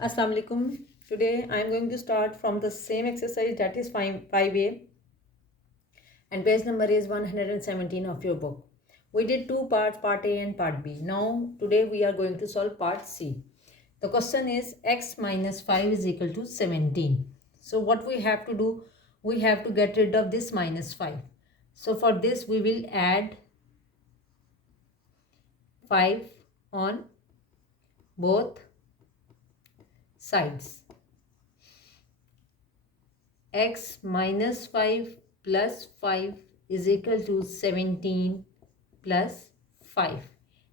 Assalamu alaikum. Today I am going to start from the same exercise, that is 5A, and page number is 117 of your book. We did two parts, part A and part B. Now today we are going to solve part C. The question is x minus 5 is equal to 17. So what we have to do, we have to get rid of this minus 5. So for this we will add 5 on both sides. X minus 5 plus 5 is equal to 17 plus 5.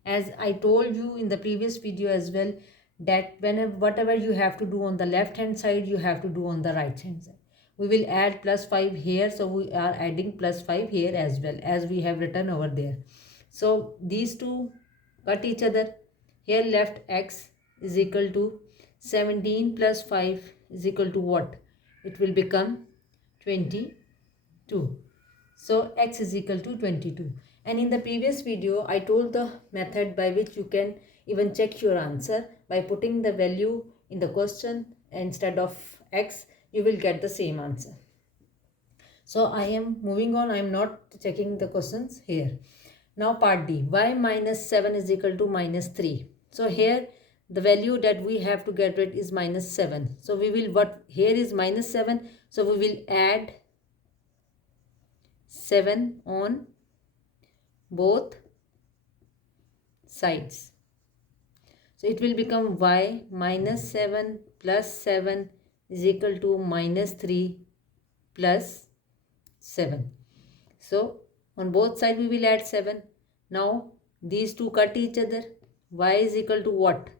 As I told you in the previous video as well, that whatever you have to do on the left hand side, you have to do on the right hand side. We will add plus 5 here, so we are adding plus 5 here as well, as we have written over there. So these two cut each other. Here left x is equal to 17 plus 5 is equal to what? It will become 22. So x is equal to 22. And in the previous video, I told the method by which you can even check your answer by putting the value in the question instead of x, you will get the same answer. So I am moving on. I am not checking the questions here. Now part D, y minus 7 is equal to minus 3. So here the value that we have to get rid is minus 7. So we will, what here is minus 7. So we will add 7 on both sides. So it will become y minus 7 plus 7 is equal to minus 3 plus 7. So on both sides we will add 7. Now these two cut each other. Y is equal to what?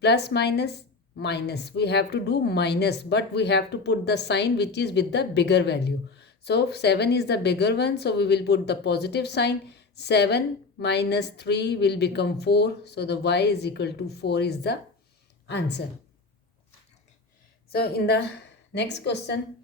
Plus minus minus. We have to do minus, but we have to put the sign which is with the bigger value. So 7 is the bigger one, so we will put the positive sign. 7 minus 3 will become 4. So the y is equal to 4 is the answer. So in the next question,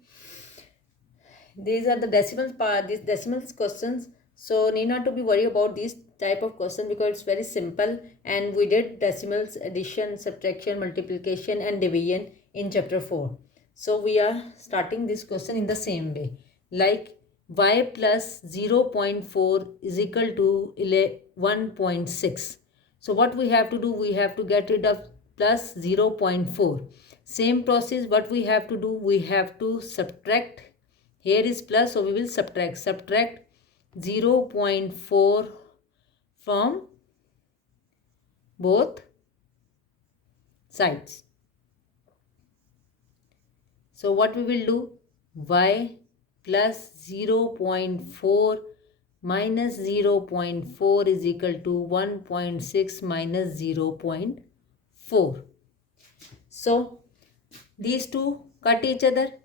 these are the decimals part, these decimals questions. So need not to be worried about these type of question because it's very simple, and we did decimals, addition, subtraction, multiplication and division in chapter 4. So we are starting this question in the same way, like y plus 0.4 is equal to 1.6. So what we have to do, we have to get rid of plus 0.4. Same process, what we have to do, we have to subtract. Here is plus, so we will subtract 0.4 from both sides. So what we will do, y plus 0.4 minus 0.4 is equal to 1.6 minus 0.4. So these two cut each other.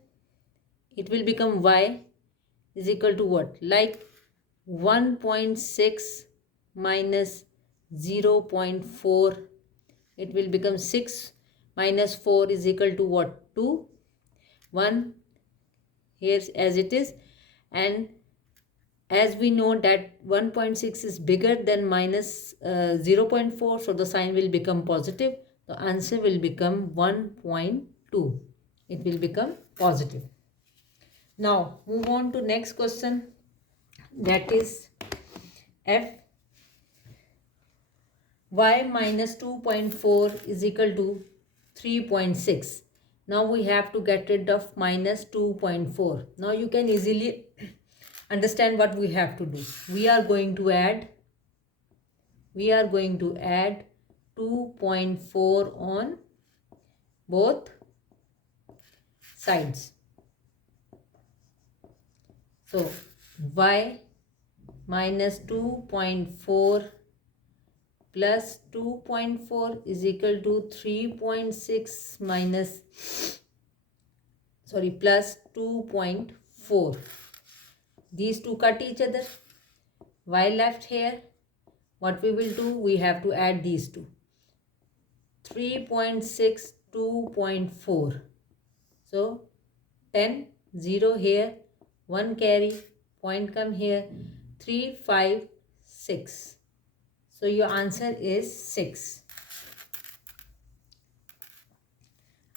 It will become y is equal to what? Like 1.6 minus 0.4. It will become 6 minus 4 is equal to what? 2. 1 here as it is. And as we know that 1.6 is bigger than minus 0.4. So the sign will become positive. The answer will become 1.2. It will become positive. Now move on to next question, that is f. Y minus 2.4 is equal to 3.6. Now we have to get rid of minus 2.4. Now you can easily understand what we have to do. We are going to add 2.4 on both sides. So y minus 2.4 plus 2.4 is equal to 3.6 minus plus 2.4. These two cut each other. Y left here. What we will do, we have to add these two. 3.6, 2.4. So 10, 0 here, 1 carry, point come here, 3, 5, 6. So your answer is 6.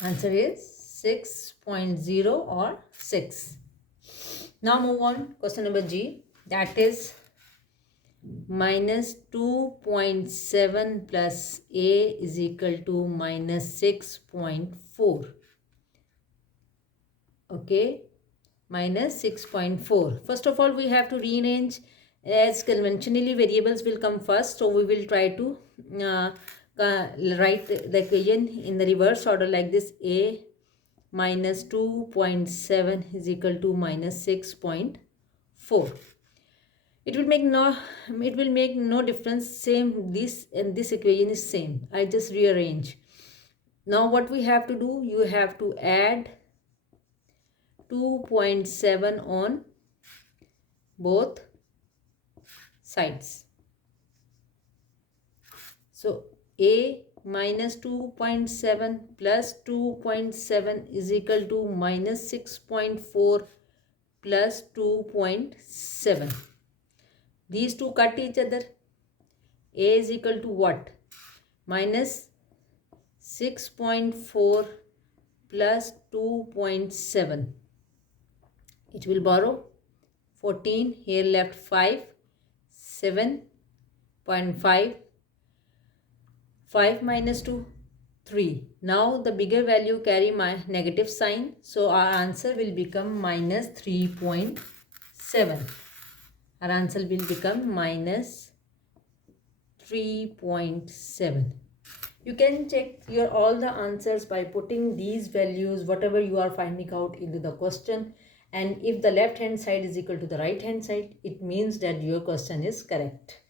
Answer is 6.0 or 6. Now move on. Question number G. That is minus 2.7 plus A is equal to minus 6.4. Okay. Minus 6.4. First of all, we have to rearrange, as conventionally variables will come first. So we will try to write the equation in the reverse order like this. A minus 2.7 is equal to minus 6.4. It will make no difference. Same, this and this equation is same. I just rearrange. Now what we have to do, you have to add 2.7 on both sides. So A minus 2.7 plus 2.7 is equal to minus 6.4 plus 2.7. These two cut each other. A is equal to what? Minus 6.4 plus 2.7. It will borrow 14. Here left 5. 7.5. 5 minus 2, 3. Now the bigger value carry my negative sign. So our answer will become minus 3.7. Our answer will become minus 3.7. You can check your all the answers by putting these values, whatever you are finding out, into the question. And if the left hand side is equal to the right hand side, it means that your question is correct.